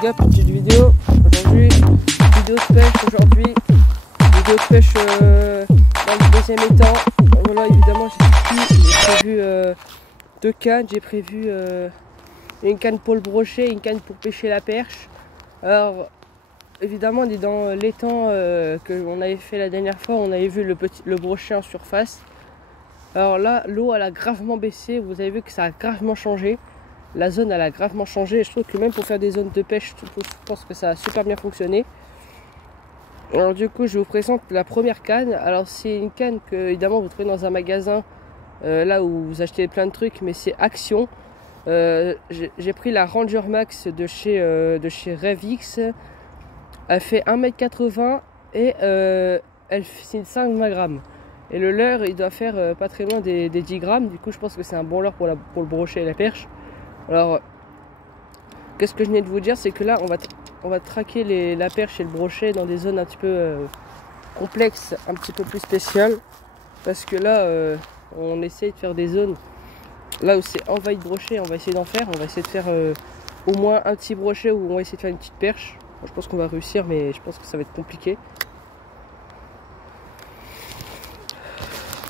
les gars, petite vidéo aujourd'hui, vidéo de pêche aujourd'hui, vidéo de pêche dans le deuxième étang. Voilà, évidemment j'ai prévu deux cannes, j'ai prévu une canne pour le brochet et une canne pour pêcher la perche. Alors évidemment on est dans l'étang que on avait fait la dernière fois, on avait vu le brochet en surface. Alors là l'eau elle a gravement baissé, vous avez vu que ça a gravement changé. La zone elle a gravement changé et je trouve que même pour faire des zones de pêche, je pense que ça a super bien fonctionné. Alors du coup je vous présente la première canne. Alors c'est une canne que évidemment vous trouvez dans un magasin là où vous achetez plein de trucs, mais c'est Action. J'ai pris la Ranger Max de chez Revix. Elle fait 1,80 m et elle fait 5 grammes. Et le leurre il doit faire pas très loin des 10 grammes. Du coup je pense que c'est un bon leurre pour le brochet et la perche. Alors, qu'est-ce que je venais de vous dire, c'est que là, on va traquer la perche et le brochet dans des zones un petit peu complexes, un petit peu plus spéciales. Parce que là, on essaye de faire des zones, là où c'est envahi de brochet, on va essayer d'en faire. On va essayer de faire au moins un petit brochet ou on va essayer de faire une petite perche. Bon, je pense qu'on va réussir, mais je pense que ça va être compliqué.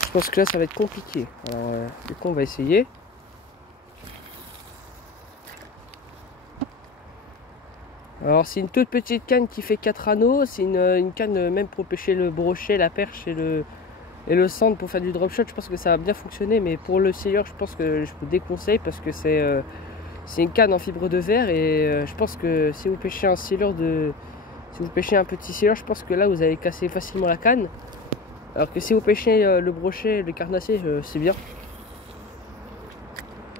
Je pense que là, ça va être compliqué. Alors, du coup, on va essayer. Alors c'est une toute petite canne qui fait 4 anneaux, c'est une canne même pour pêcher le brochet, la perche et le sand pour faire du drop shot. Je pense que ça va bien fonctionner, mais pour le silure je pense que je vous déconseille parce que c'est une canne en fibre de verre et je pense que si vous pêchez un petit silure, je pense que là vous allez casser facilement la canne. Alors que si vous pêchez le brochet, le carnassier, c'est bien.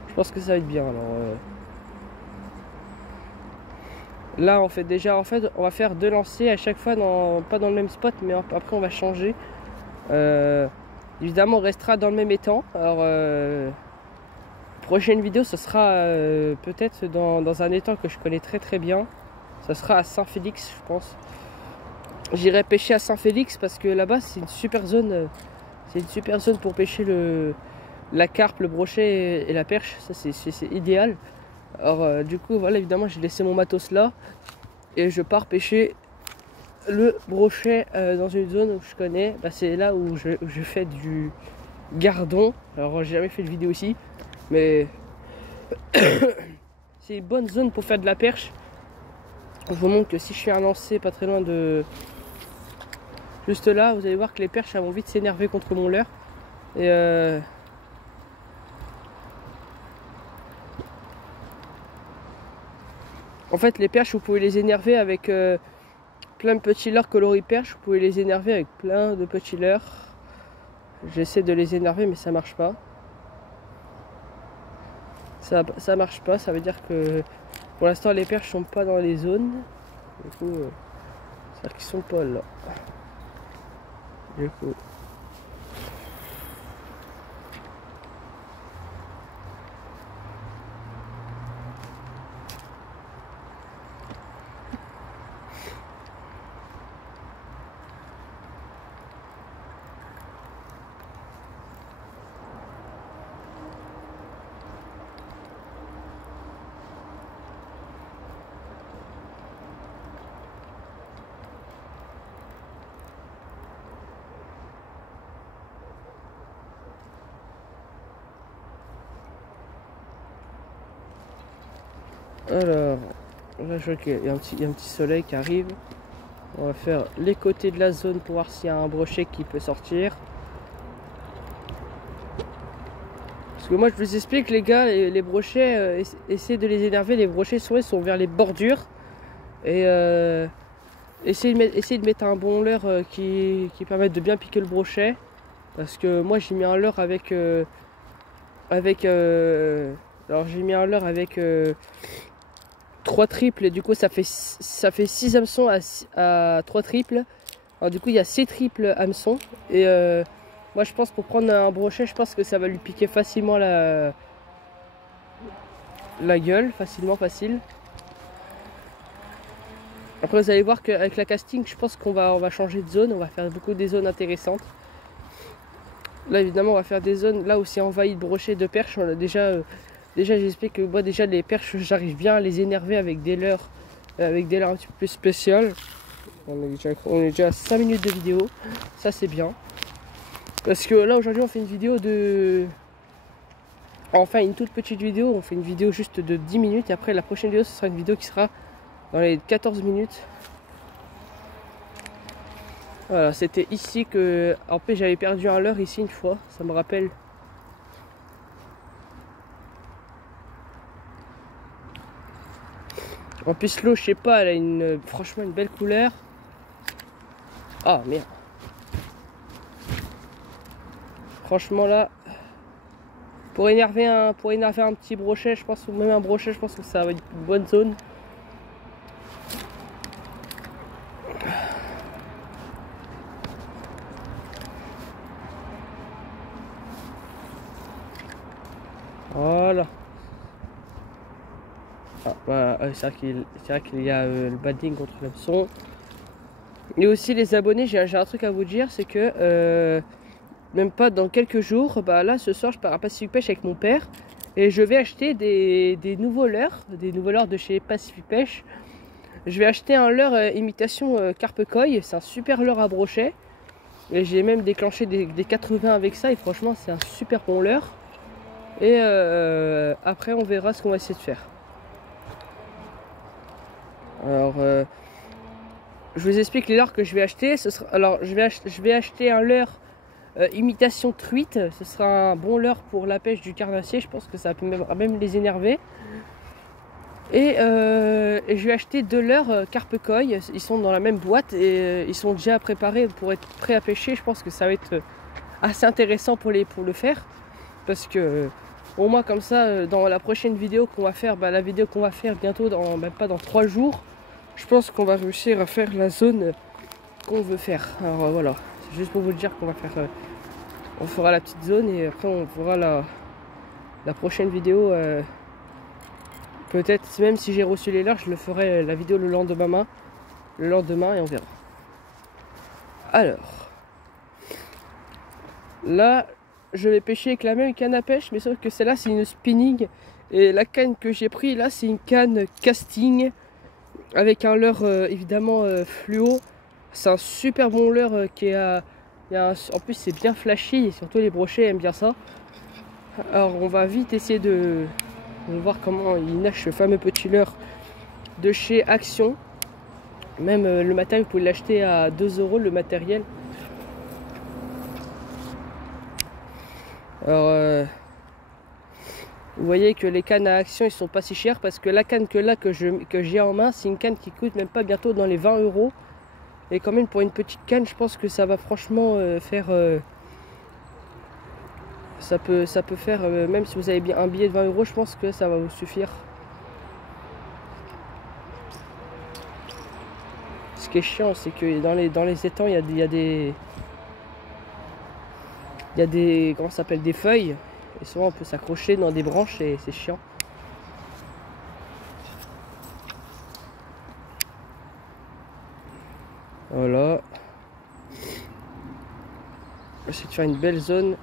Je pense que ça va être bien. Alors là on va faire deux lancers à chaque fois, pas dans le même spot, mais après on va changer. Évidemment on restera dans le même étang. Alors prochaine vidéo ce sera peut-être dans un étang que je connais très bien. Ça sera à Saint-Félix je pense. J'irai pêcher à Saint-Félix parce que là-bas c'est une super zone. C'est une super zone pour pêcher la carpe, le brochet et la perche. Ça c'est idéal. Alors du coup voilà, évidemment j'ai laissé mon matos là et je pars pêcher le brochet dans une zone où je connais. C'est là où je fais du gardon. Alors j'ai jamais fait de vidéo ici, mais c'est une bonne zone pour faire de la perche. Je vous montre que si je fais un lancer pas très loin de juste là, vous allez voir que les perches elles vont vite s'énerver contre mon leurre et en fait, les perches, vous pouvez les énerver avec plein de petits leurres coloris perches. Vous pouvez les énerver avec plein de petits leurres. J'essaie de les énerver, mais ça marche pas. Ça marche pas. Ça veut dire que pour l'instant, les perches sont pas dans les zones. Du coup, c'est-à-dire qu'ils sont pas là. Du coup. Alors, là je vois qu'il y a un petit soleil qui arrive. On va faire les côtés de la zone pour voir s'il y a un brochet qui peut sortir. Parce que moi je vous explique les gars, les brochets, essayez de les énerver. Les brochets soit ils sont vers les bordures. Et essayez de mettre un bon leurre qui permette de bien piquer le brochet. Parce que moi j'ai mis un leurre avec... alors j'ai mis un leurre avec... 3 triples et du coup ça fait 6 hameçons à 3 triples. Alors du coup il y a 6 triples hameçons et moi je pense pour prendre un brochet, je pense que ça va lui piquer facilement la gueule, facile. Après vous allez voir qu'avec la casting je pense qu'on va changer de zone, on va faire beaucoup des zones intéressantes. Là évidemment on va faire des zones là où c'est envahi de brochets de perches. On a déjà j'explique que moi déjà les perches j'arrive bien à les énerver avec des leurres avec des leurres un petit peu plus spéciales. On est déjà à 5 minutes de vidéo, ça c'est bien. Parce que là aujourd'hui on fait une vidéo de... Enfin une toute petite vidéo, on fait une vidéo juste de 10 minutes et après la prochaine vidéo ce sera une vidéo qui sera dans les 14 minutes. Voilà, c'était ici que... En plus j'avais perdu un leurre ici une fois, ça me rappelle. En plus l'eau je sais pas, elle a franchement une belle couleur. Ah merde. Franchement là, pour énerver un petit brochet, je pense, ou même un brochet, je pense que ça va être une bonne zone. Voilà. Ah, bah, c'est vrai qu'il y a le batting contre l'hameçon. Et aussi les abonnés, j'ai un truc à vous dire, c'est que même pas dans quelques jours, bah là ce soir je pars à Pacific Pêche avec mon père et je vais acheter des nouveaux leurres de chez Pacific Pêche. Je vais acheter un leurre imitation carpe koi, c'est un super leurre à brochet et j'ai même déclenché des 80 avec ça et franchement c'est un super bon leurre. Et après on verra ce qu'on va essayer de faire. Alors je vous explique les leurres que je vais acheter. Alors je vais acheter un leurre imitation truite, ce sera un bon leurre pour la pêche du carnassier, je pense que ça peut même les énerver. Et je vais acheter 2 leurres carpe koi, ils sont dans la même boîte et ils sont déjà préparés pour être prêts à pêcher. Je pense que ça va être assez intéressant pour le faire. Parce que au moins comme ça, dans la prochaine vidéo qu'on va faire, la vidéo qu'on va faire bientôt, même pas dans 3 jours, je pense qu'on va réussir à faire la zone qu'on veut faire. Alors voilà. Juste pour vous le dire qu'on va faire, on fera la petite zone et après on fera la prochaine vidéo. Peut-être même si j'ai reçu les leurres, je le ferai la vidéo le lendemain et on verra. Alors, là, je vais pêcher avec la même canne à pêche, mais sauf que celle-là c'est une spinning et la canne que j'ai pris là c'est une canne casting avec un leurre évidemment fluo. C'est un super bon leurre en plus c'est bien flashy et surtout les brochets aiment bien ça. Alors on va vite essayer de voir comment il nage ce fameux petit leurre de chez Action. Même le matériel vous pouvez l'acheter à 2 € le matériel. Alors vous voyez que les cannes à Action ils sont pas si chers parce que la canne que j'ai en main c'est une canne qui coûte même pas bientôt dans les 20 €. Et quand même pour une petite canne, je pense que ça va franchement faire... ça peut faire, même si vous avez bien un billet de 20 €, je pense que ça va vous suffire. Ce qui est chiant, c'est que dans les étangs, il y a des comment ça s'appelle, des feuilles. Et souvent on peut s'accrocher dans des branches et c'est chiant. Voilà. J'essaie de faire une belle zone.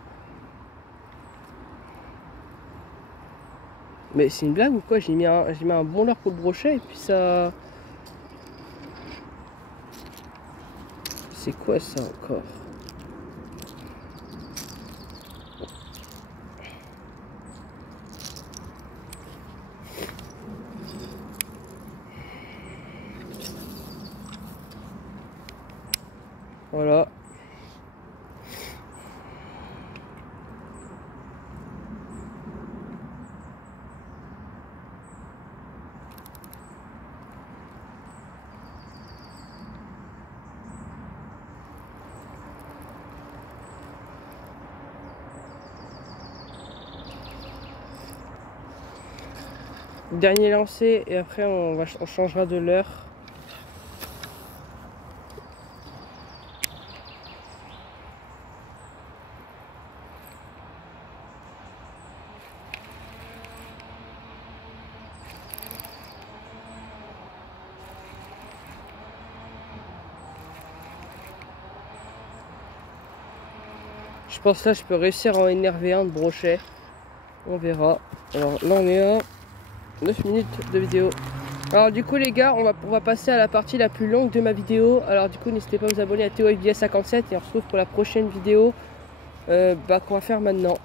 Mais c'est une blague ou quoi? J'ai mis un bon leurre pour le brochet et puis ça... C'est quoi ça encore? Voilà. Dernier lancé et après on changera de leurre. Je pense là je peux réussir à en énerver un de brochet. On verra. Alors là on est à 9 minutes de vidéo. Alors du coup les gars, on va passer à la partie la plus longue de ma vidéo. Alors du coup n'hésitez pas à vous abonner à TheoFBS57 et on se retrouve pour la prochaine vidéo qu'on va faire maintenant.